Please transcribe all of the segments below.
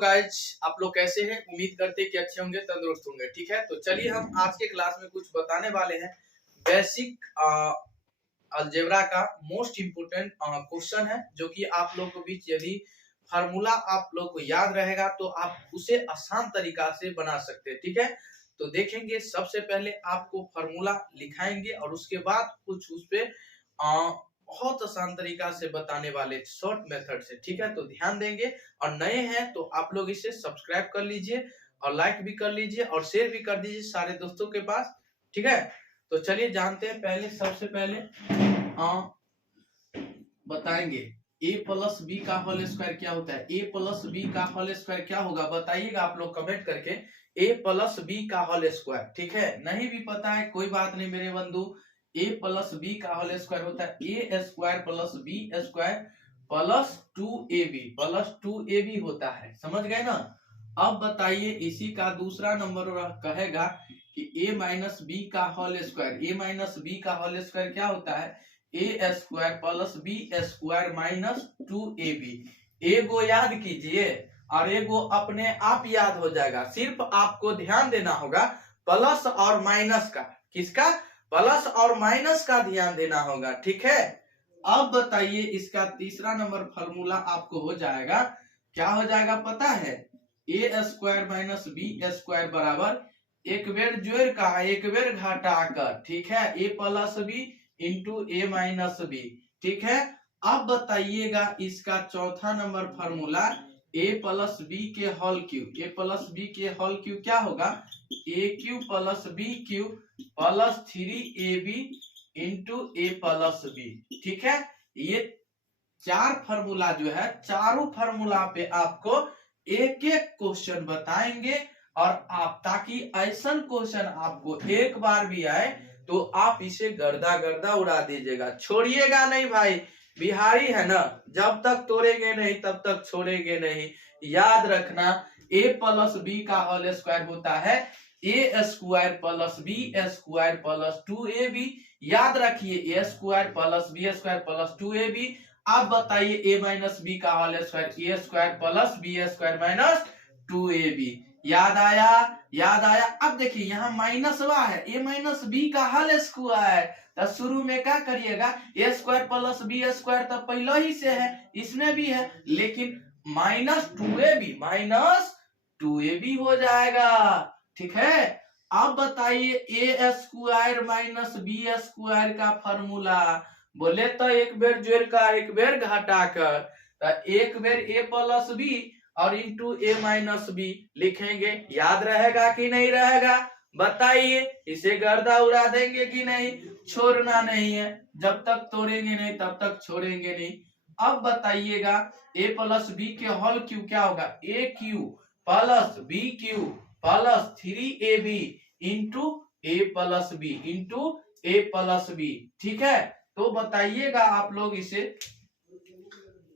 Guys, आप लोग कैसे हैं? उम्मीद करते हैं कि अच्छे होंगे, तंदुरुस्त होंगे। ठीक है, तो चलिए हम आज के क्लास में कुछ बताने वाले हैं। बेसिक अलजेब्रा का मोस्ट इम्पोर्टेंट क्वेश्चन है, जो कि आप लोग को बीच यदि फार्मूला आप लोग को याद रहेगा तो आप उसे आसान तरीका से बना सकते हैं। ठीक है, तो देखेंगे सबसे पहले आपको फार्मूला लिखाएंगे और उसके बाद कुछ उस पे बहुत आसान तरीका से बताने वाले शॉर्ट मेथड से। ठीक है, तो ध्यान देंगे और नए हैं तो आप लोग इसे सब्सक्राइब कर लीजिए और लाइक भी कर लीजिए और शेयर भी कर दीजिए सारे दोस्तों के पास। ठीक है, तो चलिए जानते हैं। सबसे पहले बताएंगे a प्लस बी का होल स्क्वायर क्या होता है। a प्लस बी का होल स्क्वायर क्या होगा बताइएगा आप लोग कमेंट करके। a प्लस बी का होल स्क्वायर, ठीक है, नहीं भी पता है कोई बात नहीं मेरे बंधु। a प्लस बी का होल स्क्वायर होता है a square plus B square plus 2ab होता है। समझ गए ना? अब बताइए इसी का दूसरा नंबर कहेगा कि a माइनस बी का whole square. a minus B का होल स्क्वायर क्या होता है? A square plus B square minus 2ab। एगो याद कीजिए और एगो अपने आप याद हो जाएगा। सिर्फ आपको ध्यान देना होगा प्लस और माइनस का। किसका? प्लस और माइनस का ध्यान देना होगा। ठीक है, अब बताइए इसका तीसरा नंबर फॉर्मूला आपको हो जाएगा, क्या हो जाएगा पता है? A square minus B square बराबर एक बेर जोड़ का एक बेर घटा कर। ठीक है, A plus B into A minus B. ठीक है, अब बताइएगा इसका चौथा number formula a plus B के whole cube. a plus B के होल क्यूब क्या होगा? A cube plus B cube plus 3ab into A plus B. ठीक है, ये चार फॉर्मूला जो है, चारों फॉर्मूला पे आपको एक एक क्वेश्चन बताएंगे और आप, ताकि ऐसा क्वेश्चन आपको एक बार भी आए तो आप इसे गर्दा गर्दा उड़ा दीजिएगा, छोड़िएगा नहीं भाई। बिहारी है ना, जब तक तोड़ेंगे नहीं तब तक छोड़ेंगे नहीं। याद रखना a प्लस बी का होल स्क्वायर होता है A square plus B square plus 2ab। याद रखिए A square plus B square plus 2ab। अब बताइए a माइनस बी का whole square A square plus B square minus 2ab। याद आया? याद आया? अब देखिए यहाँ माइनस वा है, a माइनस बी का होल स्क्वायर, तो शुरू में क्या करिएगा? ए स्क्वायर प्लस बी स्क्वायर तो पहले ही से है, इसमें भी है, लेकिन माइनस 2ab हो जाएगा। ठीक है, अब बताइए ए स्क्वायर माइनस बी स्क्वायर का फॉर्मूला। बोले तो एक बेर जोड़ का एक बेर घटा कर, तो एक बेर ए प्लस बी और इंटू ए माइनस बी लिखेंगे। याद रहेगा कि नहीं रहेगा बताइए? इसे गर्दा उड़ा देंगे कि नहीं? छोड़ना नहीं है, जब तक तोड़ेंगे नहीं तब तक छोड़ेंगे नहीं। अब बताइएगा a प्लस बी के होल क्यूब क्या होगा? A cube plus B cube plus 3ab into A plus B into A plus B. ठीक है, तो बताइएगा आप लोग इसे।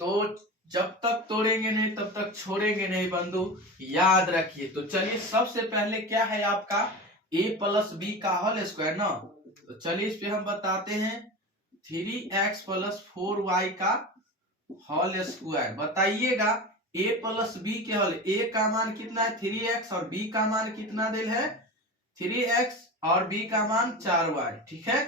तो जब तक तोड़ेंगे नहीं तब तक छोड़ेंगे नहीं बंधु, याद रखिए। तो चलिए सबसे पहले क्या है आपका a प्लस बी का होल स्क्वायर ना, तो चलिए इस पे हम बताते हैं 3x प्लस 4y का होल स्क्वायर। बताइएगा a प्लस बी के होल, a का मान कितना है? 3x और b का मान कितना दिल है? 3x और b का मान 4y। ठीक है,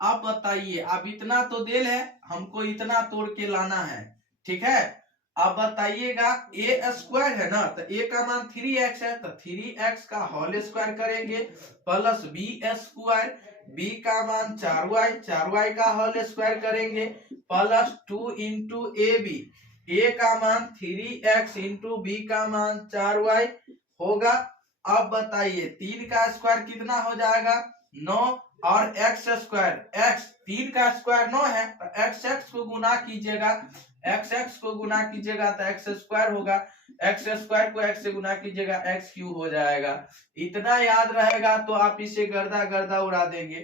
अब बताइए, अब इतना तो दिल है, हमको इतना तोड़ के लाना है। ठीक है, अब बताइएगा ए स्क्वायर है ना, तो ए का मान 3x है, तो 3x का होल स्क्वायर करेंगे प्लस बी स्क्वायर, बी का मान 4y का होल स्क्वायर करेंगे प्लस 2 इंटू ए बी, ए का मान 3x इंटू बी का मान 4y होगा। अब बताइए 3 का स्क्वायर कितना हो जाएगा? 9 और x स्क्वायर, x 3 का स्क्वायर 9 है, तो x को गुना कीजिएगा, x को गुना कीजिएगा तो x स्क्वायर होगा, x स्क्वायर को x से गुना कीजिएगा x क्यूब हो जाएगा। इतना याद रहेगा तो आप इसे गर्दा गर्दा उड़ा देंगे।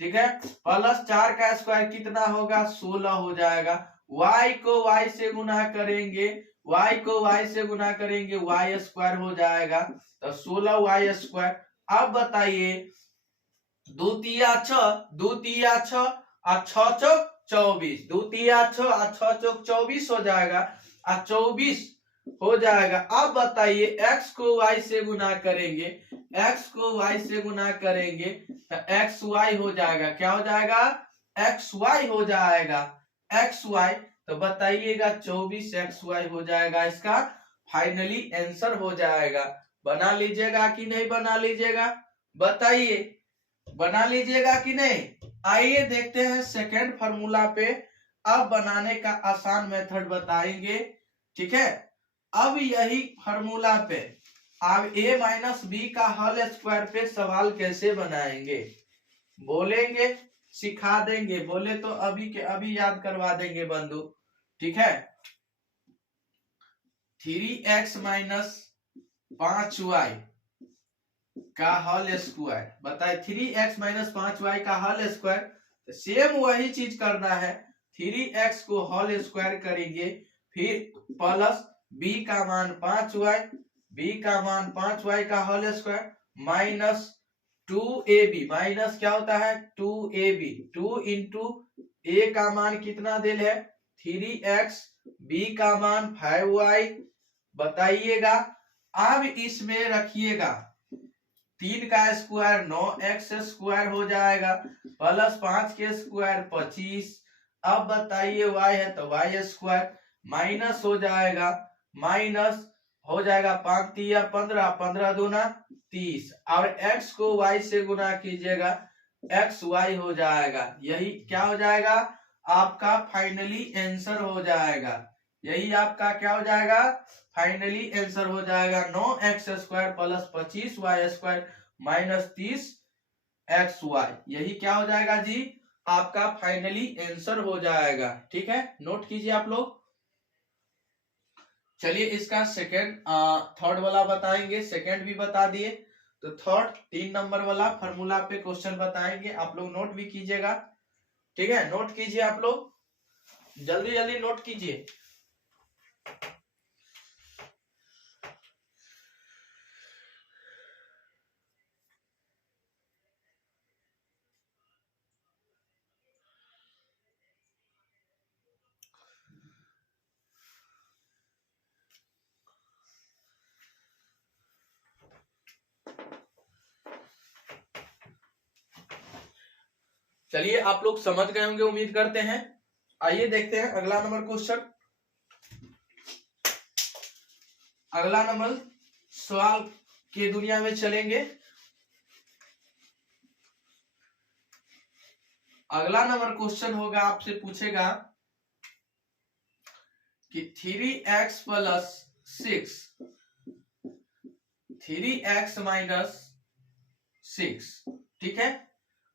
ठीक है, प्लस 4 का स्क्वायर कितना होगा? 16 हो जाएगा। y को y से गुना करेंगे, y को y से गुना करेंगे, y स्क्वायर हो जाएगा, तो 16y स्क्वायर। अब बताइए 2 तिया 6 और 6 चौक 24, 2 तिया 6 और 6 चौक 24 हो जाएगा। और 24 हो जाएगा। अब बताइए x को y से गुना करेंगे, x को y से गुना करेंगे तो xy हो जाएगा। क्या हो जाएगा? xy हो जाएगा। xy तो बताइएगा 24xy हो जाएगा। इसका फाइनली आंसर हो जाएगा। बना लीजिएगा कि नहीं बना लीजिएगा? बताइए, बना लीजिएगा कि नहीं? आइए देखते हैं सेकेंड फार्मूला पे। अब बनाने का आसान मेथड बताएंगे, ठीक है। अब यही फार्मूला पे आप a माइनस बी का होल स्क्वायर पे सवाल कैसे बनाएंगे बोलेंगे, सिखा देंगे। बोले तो अभी के अभी याद करवा देंगे बंधु, ठीक है। 3x माइनस 5y का होल स्क्वायर, बताए 3x माइनस 5y का होल स्क्वायर। सेम वही चीज करना है, 3x को होल स्क्वायर करेंगे, फिर प्लस b का मान 5y, b का मान 5y का whole square minus 2ab, minus क्या होता है 2ab, 2 इंटू a का मान कितना दिल है 3x, b का मान 5y। बताइएगा। अब इसमें रखिएगा 3 का स्क्वायर 9x स्क्वायर हो जाएगा, प्लस 5 के स्क्वायर 25। अब बताइए y है तो y स्क्वायर माइनस हो जाएगा, माइनस हो जाएगा 5 तिया 15, 15 दूना 30, और x को y से गुना कीजिएगा, xy हो जाएगा। यही क्या हो जाएगा? आपका फाइनली आंसर हो जाएगा। यही आपका क्या हो जाएगा? फाइनली आंसर हो जाएगा 9x square plus 25y square minus 30xy। यही क्या हो जाएगा जी? आपका फाइनली आंसर हो जाएगा। ठीक है, नोट कीजिए आप लोग। चलिए इसका सेकंड थर्ड वाला बताएंगे, सेकंड भी बता दिए तो थर्ड 3 नंबर वाला फार्मूला पे क्वेश्चन बताएंगे। आप लोग नोट भी कीजिएगा, ठीक है। नोट कीजिए आप लोग, जल्दी जल्दी नोट कीजिए। चलिए आप लोग समझ गए होंगे, उम्मीद करते हैं। आइए देखते हैं अगला नंबर क्वेश्चन। अगला नंबर सवाल की दुनिया में चलेंगे। अगला नंबर क्वेश्चन होगा, आपसे पूछेगा कि 3x प्लस 6, 3x माइनस 6, ठीक है।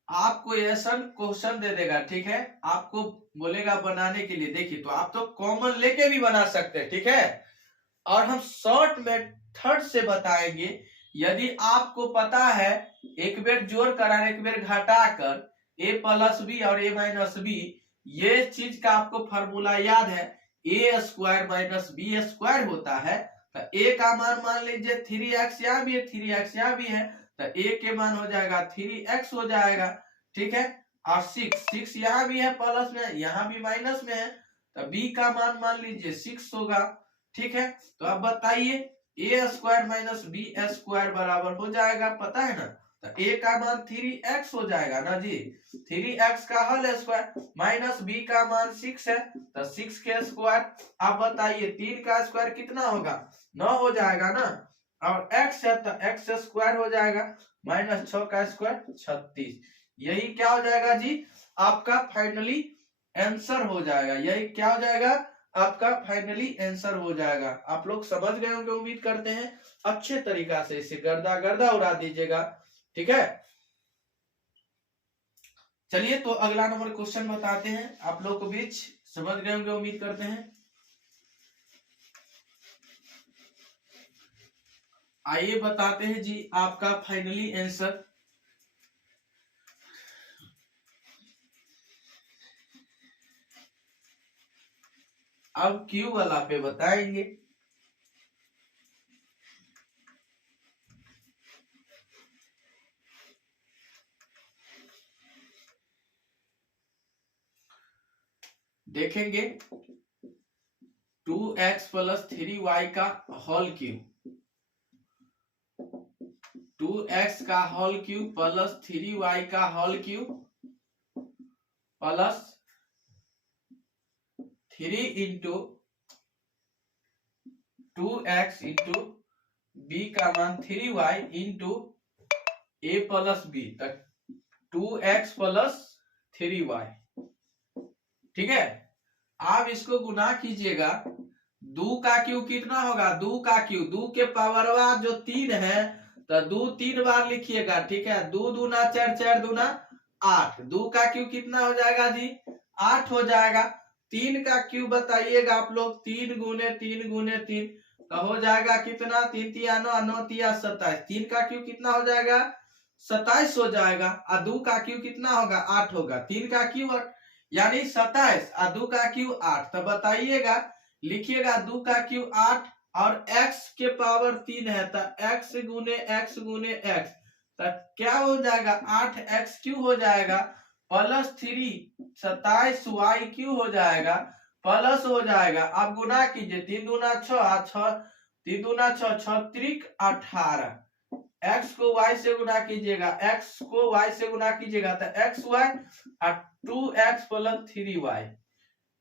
आपको ऐसा क्वेश्चन दे देगा, ठीक है। आपको बोलेगा बनाने के लिए। देखिए तो आप तो कॉमन लेके भी बना सकते हैं, ठीक है। और हम शॉर्ट मेथड से बताएंगे। यदि आपको पता है एक बेर जोड़ कर और एक बेर घटा कर a प्लस बी और a माइनस बी, ये चीज का आपको फार्मूला याद है, a square minus B square होता है। तो a का मान लीजिए 3x यहाँ भी है, 3x यहाँ भी है, तो a के मान हो जाएगा 3x हो जाएगा, ठीक है। और 6 यहाँ भी है प्लस में, यहाँ भी माइनस में है, तो b का मान लीजिए 6 होगा, ठीक है। तो अब बताइए a square minus B square बराबर हो जाएगा, पता है ना। तो a का मान 3x हो जाएगा ना जी, 3x का होल स्क्वायर माइनस b का मान 6 है, तो 6 के स्क्वायर। अब बताइए 3 का स्क्वायर कितना होगा 9 हो जाएगा ना, और x है तो x स्क्वायर हो जाएगा, माइनस 6 का स्क्वायर 36। यही क्या हो जाएगा जी? आपका फाइनली आंसर हो जाएगा। यही क्या हो जाएगा? आपका फाइनली आंसर हो जाएगा। आप लोग समझ गए होंगे, उम्मीद करते हैं। अच्छे तरीका से इसे गर्दा गर्दा उड़ा दीजिएगा, ठीक है। चलिए तो अगला नंबर क्वेश्चन बताते हैं। आप लोग को बीच समझ गए होंगे, उम्मीद करते हैं। आइए बताते हैं जी आपका फाइनली आंसर। अब क्यू वाला पे बताएंगे। देखेंगे 2x प्लस 3y का होल क्यूब, 2x का होल क्यूब प्लस 3y का whole cube plus 3 into 2x into b का मान 3y into a plus b तक 2x प्लस 3y। ठीक है, आप इसको गुना कीजिएगा, 2 का क्यूब कितना होगा, 2 का क्यूब 2 के पावरवा जो 3 है तो 2 3 बार लिखिएगा। ठीक है, 2 दूना 4, 4 दूना 8, 2 का क्यूब कितना हो जाएगा जी, 8 हो जाएगा। 3 का क्यूब बताइएगा आप लोग, 3 गुने 3 गुने 3 तो हो जाएगा कितना, 3 तिया 9, 9 तिया 27, 3 का क्यूब कितना हो जाएगा, 27 हो जाएगा। और 2 का क्यूब कितना होगा, 8 होगा। 3 का क्यूब यानी 27 और 2 का क्यूब 8, तो बताइएगा, लिखिएगा 2 का क्यूब 8 और x के पावर 3 है तो x गुने x गुने x, तो क्या हो जाएगा, 8x क्यूब हो जाएगा प्लस 3 27y क्यूब हो जाएगा प्लस हो जाएगा। आप गुना कीजिए, 3 दूना 6, 3 दूना 6, 6 त्रिक 18, x को y से गुना कीजिएगा, x को y से गुना कीजिएगा तो xy और 2x प्लस 3y।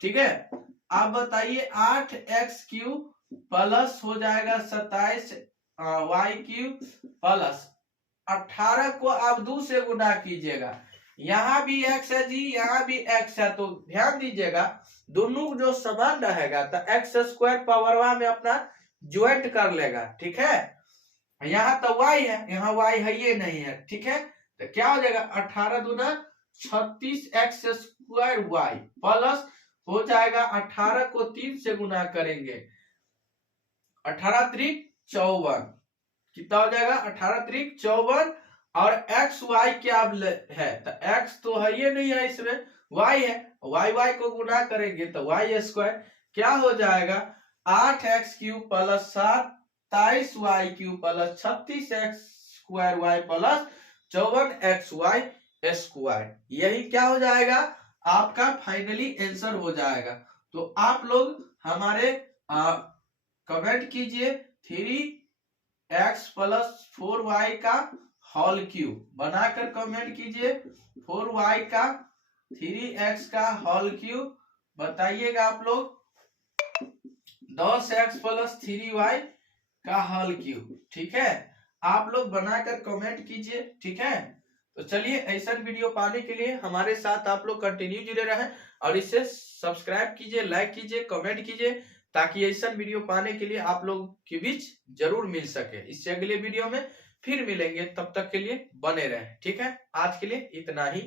ठीक है, आप बताइए 8x क्यूब प्लस हो जाएगा 27y क्यूब प्लस 18 को आप 2 से गुना कीजिएगा, यहाँ भी x है जी, यहाँ भी x है, तो ध्यान दीजिएगा दोनों जो समान रहेगा तो x स्क्वायर पावरवा में अपना ज्वाइंट कर लेगा। ठीक है, यहाँ तो y है, यहाँ y है ये नहीं है। ठीक है, तो क्या हो जाएगा, 18 दूना 36x स्क्वायर y प्लस हो जाएगा 18 को 3 से गुना करेंगे, 18 त्रिक 54, कितना हो जाएगा, 18 त्रिक 54 और x y क्या है, तो x तो है ये नहीं है, इसमें y है, y को गुना करेंगे तो y स्क्वायर क्या हो जाएगा, 8x cube plus 27y cube plus 36x square y plus 54xy square. यही क्या हो जाएगा, आपका फाइनली आंसर हो जाएगा। तो आप लोग हमारे कमेंट कीजिए 3x प्लस 4y का होल क्यूब बनाकर कमेंट कीजिए, 4y का 3x का होल क्यूब बताइएगा आप लोग, 10x प्लस 3y का होल क्यूब। ठीक है, आप लोग बनाकर कमेंट कीजिए। ठीक है, तो चलिए ऐसा वीडियो पाने के लिए हमारे साथ आप लोग कंटिन्यू जुड़े रहें और इसे सब्सक्राइब कीजिए, लाइक कीजिए, कमेंट कीजिए, ताकि ऐसा वीडियो पाने के लिए आप लोग के बीच जरूर मिल सके। इससे अगले वीडियो में फिर मिलेंगे, तब तक के लिए बने रहें। ठीक है, आज के लिए इतना ही।